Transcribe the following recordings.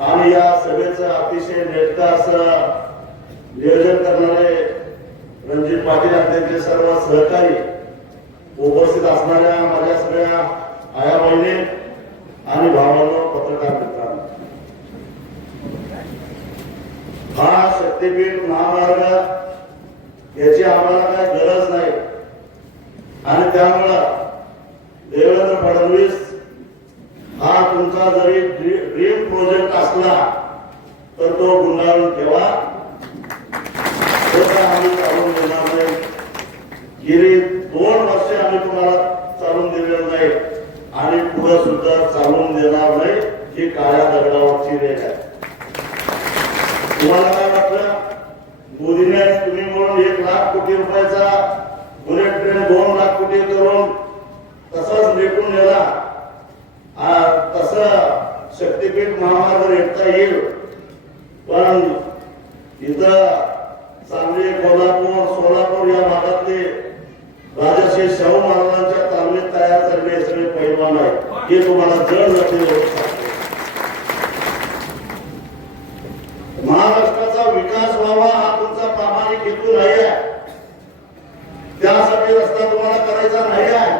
आणि या सभेचं अतिशय नेटकं असं नियोजन करणारे रणजित पाटील आणि त्यांचे सर्व सहकारी, उपस्थित असणाऱ्या माझ्या सगळ्या आया बहिणी आणि भावांनो, पत्रकार मित्रांनो, हा शक्तीपीठ महामार्ग याची आम्हाला काय गरज नाही आणि त्यामुळं देवेंद्र फडणवीस हा तुमचा जरी ड्रीम प्रोजेक्ट असला तर तो गुंडाळून ठेवा, आम्ही चालून देणार नाही. गेली 2 वर्षे आम्ही तुम्हाला चालून दिलेलं नाही आणि पुढे सुद्धा चालून देणार नाही. ही काळ्या दगडावरची रेख आहे. तुम्हाला काय वाटलं, मोदीने तुम्ही म्हणून 1 लाख कोटी रुपयाचा बुलेट ट्रेन 2 लाख कोटी करून तसाच रेटून नेला, तसं शक्तीपीठ महामार्ग रेटता येईल. पण इथं सांगली, कोल्हापूर, सोलापूर या भागातले राजर्षी शाहू महाराजांच्या तालमीत तयार झालेले सगळे पैलवान आहेत. हे तुम्हाला जड जाते. महाराष्ट्राचा विकास व्हावा हा तुमचा प्रामाणिक हेतू नाही आहे. त्यासाठी रस्ता तुम्हाला करायचा नाही आहे.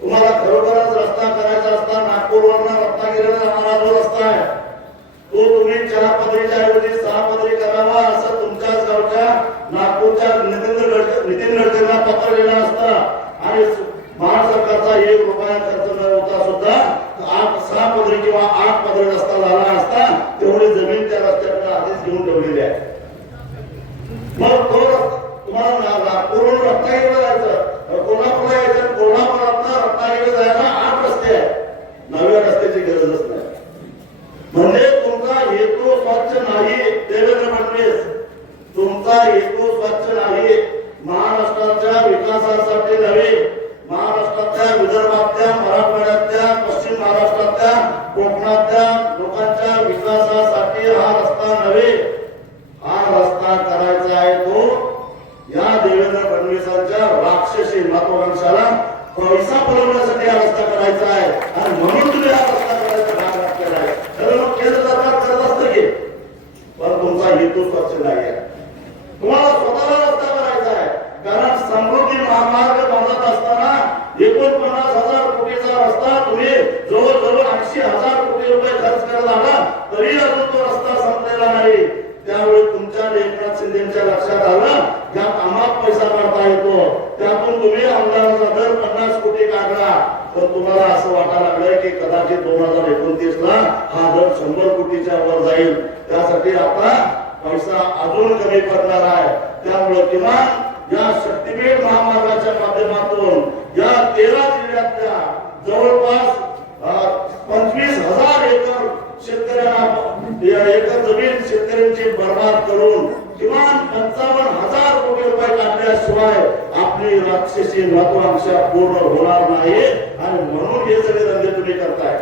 तुम्हाला खरोखरच रस्ता करायचा असता नागपूरवरून रत्नागिरीला जाणारा जो रस्ता आहे तो तुम्ही 4 पदरीच्या ऐवजी 6 पदरी करावा असं तुमच्याच गावच्या नागपूरच्या नितीन गडकरींना पत्र लिहिलं असतं आणि महाराष्ट्र सरकारचा 1 रुपया खर्च न होता सुद्धा 6 पदरी किंवा 8 पदरी रस्ता झाला असता. तेवढी जमीन त्या रस्त्याकडे आधीच घेऊन ठेवलेली आहे. मग तो तुम्हाला नागपूरवरून रत्नागिरीला जायचं, कोल्हापूरला यायचं, कोल्हापुरातून रत्नागिरीला जायला 8 रस्ते आहेत. 9व्या रस्त्याची गरजच नाही. म्हणजे तुमचा हेतू स्वच्छ नाही. देवेंद्र फडणवीस, तुमचा हेतू स्वच्छ नाही. महाराष्ट्राच्या विकासासाठी नव्हे, महाराष्ट्रातल्या, विदर्भातल्या, मराठवाड्यातल्या, पश्चिम महाराष्ट्रातल्या, कोकणातल्या लोकांच्या विकासासाठी हा रस्ता नव्हे. हा रस्ता करायचा आहे तो या देवेंद्र फडणवीसांच्या राक्षसी महत्वाकांक्षाला पैसा पुरवण्यासाठी हा रस्ता करायचा आहे आणि म्हणून तुम्ही हा रस्ता करायचा भाग घातलेला आहे. तर मग केंद्र सरकार करत असतं की, पण तुमचा हेतू स्वच्छ नाही आहे. तुम्हाला स्वतःला रस्ता करायचा आहे. कारण समृद्धी महामार्ग बांधत असताना 49,000 कोटीचा रस्ता तुम्ही जवळजवळ 80,000 कोटी रुपये खर्च करत आहात, तरी अजून तो रस्ता संपलेला नाही. त्यावेळी तुमच्या एकनाथ शिंदेच्या लक्षात आलं या कामात पैसा काढता येतो. त्यातून तुम्ही आमदाराचा दर 50 कोटी काढला. पण तुम्हाला असं वाटायला लागलंय की कदाचित 2029 ला हा दर 100 कोटीच्या वर जाईल. त्यासाठी आता पैसा अजून कमी पडणार आहे. त्यामुळे किमान या शक्तीपीठ महामार्गाच्या माध्यमातून या 13 जिल्ह्यातल्या जवळपास 25,000 एकर शेतकऱ्यांना एकर जमीन शेतकऱ्यांची बर्बाद करून किमान 55,000 कोटी रुपये काढल्याशिवाय आपली राक्षसी महत्वाकांक्षा पूर्ण होणार नाही. आणि म्हणून हे सगळे धंदे तुम्ही करताय.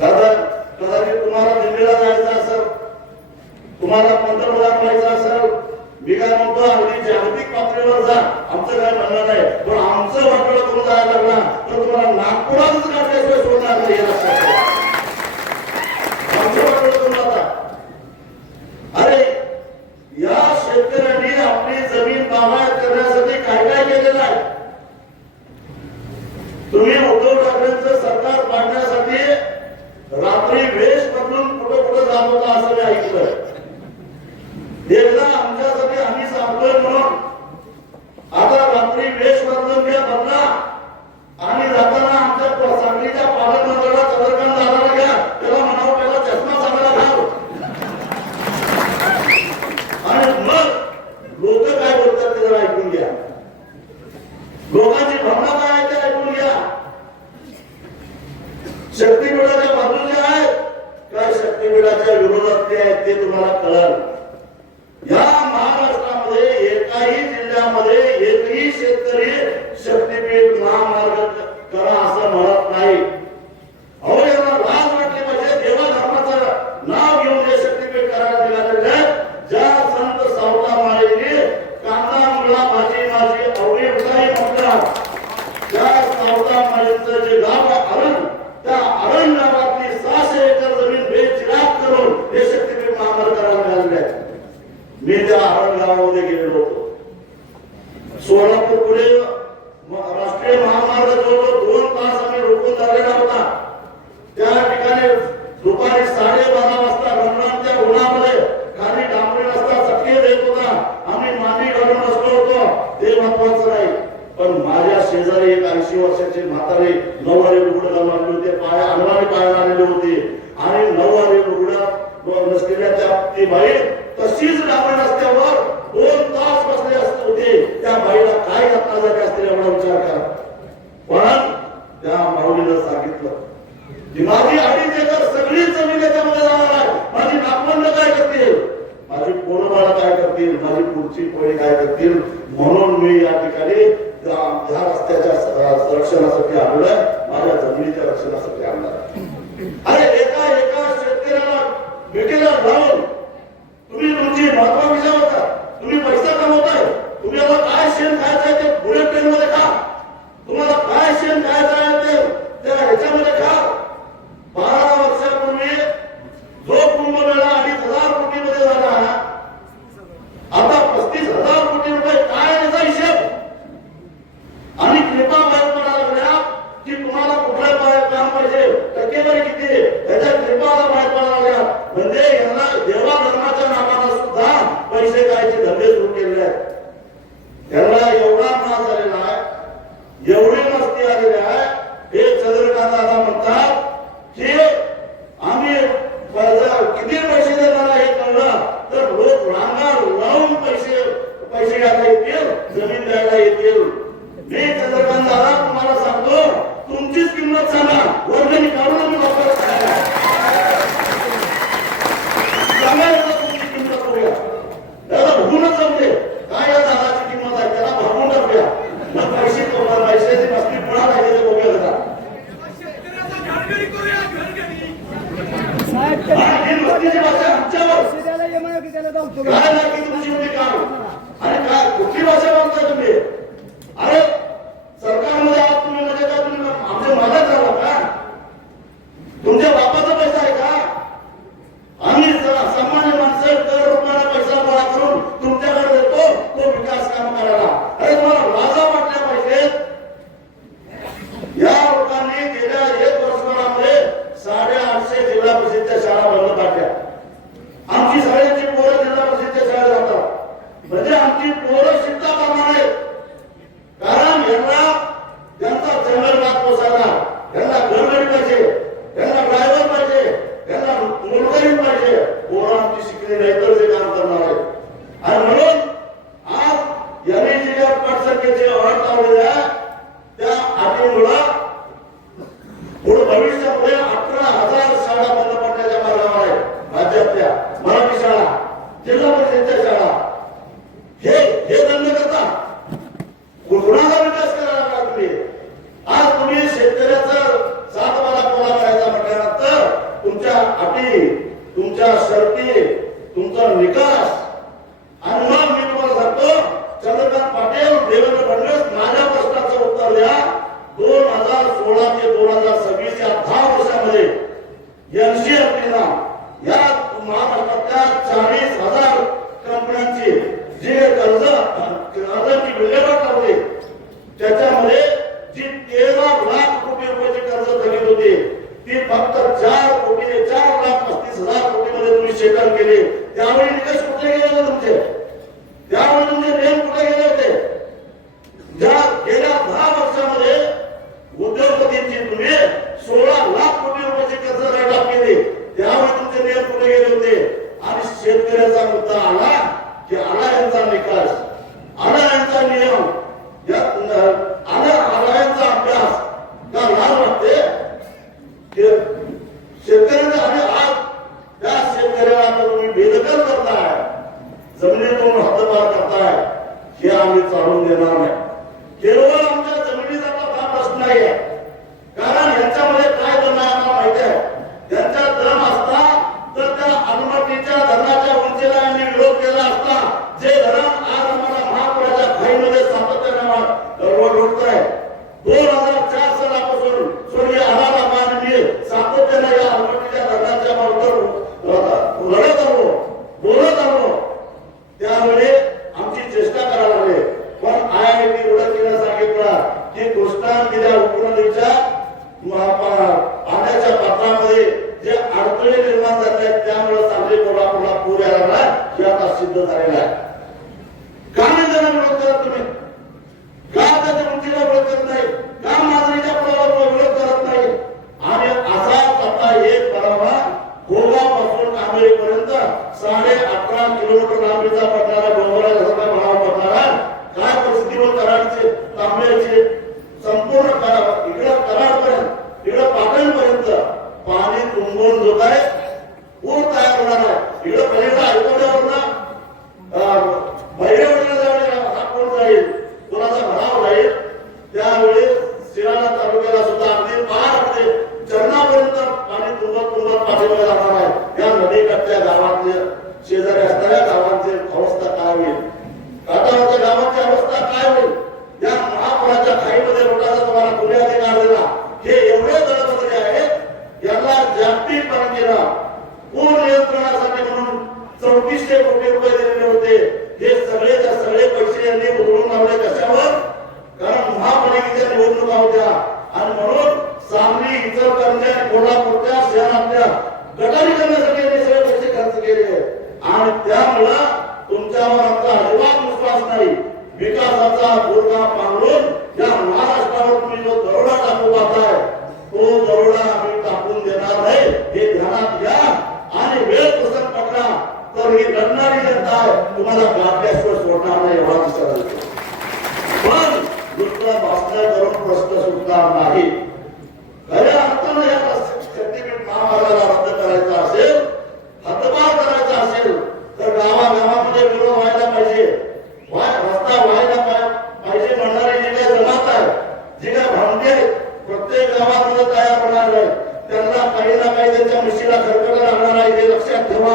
कदाचित तुम्हाला दिल्लीला जायचं असेल, तुम्हाला पंतप्रधान व्हायचं असेल, मी काय म्हणतो अगदी जागतिक पातळीवर जा, आमचं काय म्हणणं नाही. पण आमचं वाटलं करून जायला लागला तर तुम्हाला नागपुरातच काढल्याशिवाय सोडणार नाही. अरे या शेतकऱ्यांनी आपली जमीन बागायत करण्यासाठी काय काय केलेलं आहे. तुम्ही उद्धव ठाकरेंचं सरकार पाडण्यासाठी रात्री वेश बदलून कुठं कुठं जात होता असं मी ऐकलं. एकदा आमच्यासाठी आम्ही सांगतोय म्हणून आता रात्री वेश बदलून घ्या, बदला आणि जाताना आमच्या सांगलीच्या पालक मंडळाला चंद्रकांत दादाला घ्या, त्याला म्हणावं त्याला चष्मा चांगला घाल. आणि मग लोक काय बोलतात ते जरा ऐकून घ्या. लोकांची भावना काय आहे ते ऐकून घ्या. शक्तीपीठाच्या बाजूचे आहेत काय शक्तीपीठाच्या विरोधातले आहेत ते तुम्हाला कळलं. या महाराष्ट्रामध्ये एकाही जिल्ह्यामध्ये एकही शेतकरी शक्तीपीठ महामार्ग करा असं म्हणत नाही. अहो यांना लाज वाटली पाहिजे. देवा धर्माचं नाव घेऊन जे शक्तीपीठ करायला निघालेले आहेत, ज्या संत सावता माळेने कांदा मुळा भाजी माझी आवडी उठाई म्हणतात, त्या सावता माळेचं जे गाव आहे अरण, त्या अरण गावातली 600 एकर जमीन वर्षाची म्हातारी 9 वारी लुगडं घालून आलेली होते, पाया अनवाणी पायाला आलेले होते आणि 9 वारी लुगडं नसलेल्या ती बाई तशीच डाबण रस्त्यावर 2 तास बसले असते होते. त्या बाईला काय घटना झाली असतील एवढा विचार करा. पण त्या माऊलीनं सांगितलं की माझी 2.5 एकर सगळी जमीन याच्यामध्ये जाणार आहे. माझी नातवंड काय करतील, माझी पोरं बाळं काय करतील, माझी पुढची पिढी काय करतील, म्हणून मी या ठिकाणी ह्या रस्त्याच्या रक्षणासाठी आलोय, माझ्या जमिनीच्या रक्षणासाठी आणणार. अरे एका शेतकऱ्याला भेटीला लावून तुम्ही तुमची महत्व विचारता, तुम्ही पैसा कमवताय, तुम्ही आता काय शेण खायचं आहे ते बुलेट ट्रेन मध्ये खा, तुम्हाला काय शेण खायचं आहे ते ह्याच्यामध्ये खा. 12 वर्षापूर्वी जो कुंभमेळा 2,500 कोटी मध्ये झाला, आता 35,000 कोटी रुपये काय याचा हिशेब. आणि कृपा बाहेर पडायला लागल्या की तुम्हाला कुठल्या काम पाहिजे, टक्केवारी किती, याच्या कृपाला बाहेर पडायला लागल्या. म्हणजे यांना देवा धर्माच्या नावाला सुद्धा पैसे खायचे धंदे सुरू केलेले आहेत. यांना एवढा नाश झालेला आहे, एवढी मस्ती आलेली आहे. हे चंद्रकांत दादा म्हणतात की आम्ही किती पैसे देणार हे कळलं तर लोक रांगा लावून पैसे घ्यायला येतील, जमीन द्यायला येतील. मी चंद्रकांत दादा तुम्हाला सांगतो, तुमचीच किंमत सांगा, वर्गणी काढून आम्ही वापर तुमची किंमत करूया. दादा बघूनच जमले काय या दादाची किंमत आहे, त्याला भरवून टाकूया. मग पैशाची मस्ती पुन्हा पाहिजे ते बघूया. दादा मस्तीची भाषा आमच्यावर काय नाही की तुमची होती काम आणि काय कुठली भाषा बोलताय तुम्ही. अरे सरकारमध्ये आहात तुम्ही, म्हणजे काय तुम्ही आमचे मदत झाला का, तुमच्या बापाचा पैसा आहे का. आम्ही सामान्य माणसं कर रुपयाला पैसा गोळा करून तुमच्याकडे देतो तो विकास काम करायला. अरे तुम्हाला लाजा वाटल्या पाहिजेत. या लोकांनी गेल्या 1 वर्षभरामध्ये 850 जिल्हा परिषदच्या शाळा बंद पाडल्या. आमची सगळ्यांची पोरं जिल्हा परिषदच्या शाळेत जातात, म्हणजे आमची पोरं शिकता कामा नये. कारण यांना त्यांचा जंगल भाग पोसायला, यांना घरगडी पाहिजे, यांना ड्रायव्हर पाहिजे, यांना मोलकरी पाहिजे. पोरं आमची शिकली नाही तर ते काम करणार आहे. आणि म्हणून आज यांनी जे पटसंख्येची अट लावलेल्या त्या अटीमुळे पुढे भविष्यामध्ये 18,000 शाळा बंद पडण्याच्या मार्गावर आहे. राज्यातल्या मराठी शाळा, जिल्हा परिषदच्या शाळा हे बंद करता. कुणाचा विकास करायला लागला तुम्ही. आज तुम्ही शेतकऱ्याचा 7 बारा कोला करायचा म्हटल्यानंतर तुमच्या अटी, तुमच्या शर्ती, तुमचा निकास. आणि मग मी तुम्हाला सांगतो, चंद्रकांत पाटील, देवेंद्र फडणवीस, माझ्या प्रश्नाचं उत्तर द्या. 2016 ते 2026 या 10 वर्षामध्ये NCLT-ला या महाराष्ट्रातल्या 40,000 कंपन्यांची जे कर्जाची विल्हेवाट लावली, त्याच्यामध्ये जी 13 लाख कोटी रुपयाची कर्ज थकीत होती ती फक्त 4,35,000 कोटी मध्ये तुम्ही सेटल केली. त्यावेळी निकष कुठे गेले होते तुमचे, त्यावेळी तुमचे नियम कुठे गेले होते. ज्या गेल्या 10 वर्षामध्ये उद्योगपतींची तुम्ही 16 लाख कोटी रुपयाची कर्ज रद्द केली, त्यावेळी तुमचे नियम कुठे गेले होते. आणि शेतकऱ्याचा मुद्दा आला की आला यांचा निकास, आला यांचा नियम, आला यांचा अभ्यास. का लाज वाटते शेतकऱ्यांचा. आणि आज त्या शेतकऱ्याला तुम्ही बेदखल करताय, जमिनीतून हद्दपार करताय, हे आम्ही चालून देणार नाही. केवळ आमच्या जमिनीचा हा प्रश्न नाही आहे, कारण यांच्यामध्ये काय दम आहे आम्हाला माहिती आहे. त्यांचा दम असता तर त्या अलमट्टीच्या धरणाच्या उंचीला यांनी विरोध केला असता. जे धरण आज आम्हाला महापुराच्या खाईमध्ये सातत्याने रोडत आहे. 2004 सालापासून स्वर्गीय आबाबाबा यांनी सातत्याने या अलमट्टीच्या धरणाच्या बाबतीत लढत आलो, बोलत आलो. त्यावेळी आमची चेष्टा करायला लागली. पण IIT रुडकीला सांगितलं की कृष्णा नदीच्या उपनदीच्या पाण्याच्या पात्रामध्ये जे अडथळे निर्माण झाले आहेत त्यामुळे सांगली कोल्हापूरला पूर यायला लागला, हे आता सिद्ध झालेलं आहे. का नाही त्यांना विरोध करत तुम्ही, का त्याच्या उंचीला विरोध करत नाही, का मागणीच्या सांगली इचलकरंजी आणि कोल्हापूरच्या शहरातल्या गटारी करण्यासाठी यांनी सगळे पैसे खर्च केले आणि त्यामुळं तुमच्यावर आमचा अजिबात विश्वास नाही. विकासाचा बोलगा पांघरून या महाराष्ट्रावर तुम्ही जो दरोडा टाकू पाहताय तो दरोडा आम्ही टाकून देणार नाही हे ध्यानात घ्या आणि वेळ प्रसंग पकडा तर ही लढणारी जनता आहे तुम्हाला गाठल्याशिवाय सोडणार नाही एवढा विचार. पण दुसरा भाषण करून प्रश्न सुटणार नाही. खऱ्या अर्थानं या शक्तीपीठ महामार्गाला रद्द करायचा असेल हद्दपार करायचा असेल तर गावागावामध्ये विरोध व्हायला पाहिजे. रस्ता व्हायला पाहिजे म्हणणारे जे काही जमात आहे जे काय भांडे प्रत्येक गावामध्ये तयार होणार आहे त्यांना काही ना काही त्यांच्या म्हशीला खरकट लागणार आहे हे लक्षात ठेवा.